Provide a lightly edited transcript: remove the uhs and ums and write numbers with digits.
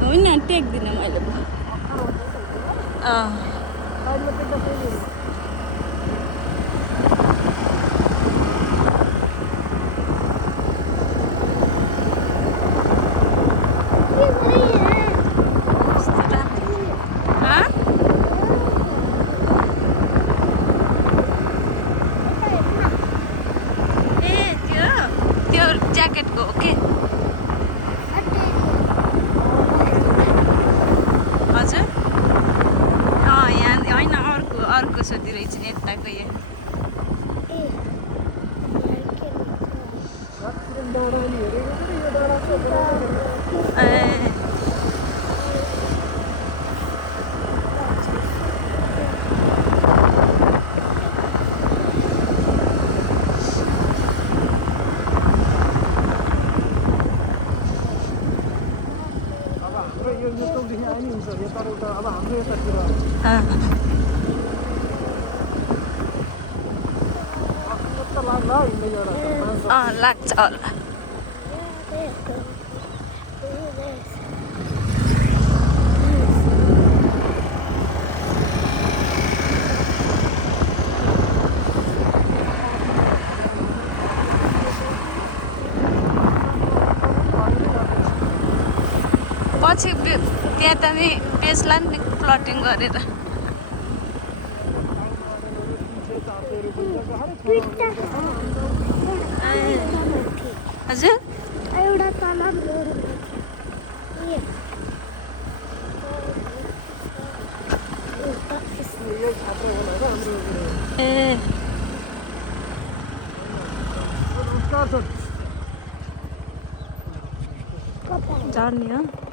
होइन टेक्दिनँ मैले ज्याकेटको हो के हजुर यहाँ होइन अर्को सोधिरहेछ नि यताको यहाँ लाग्छ होला पछि त्यहाँ त नि बेच्ला नि प्लटिङ गरेर हजुर ए जाने हो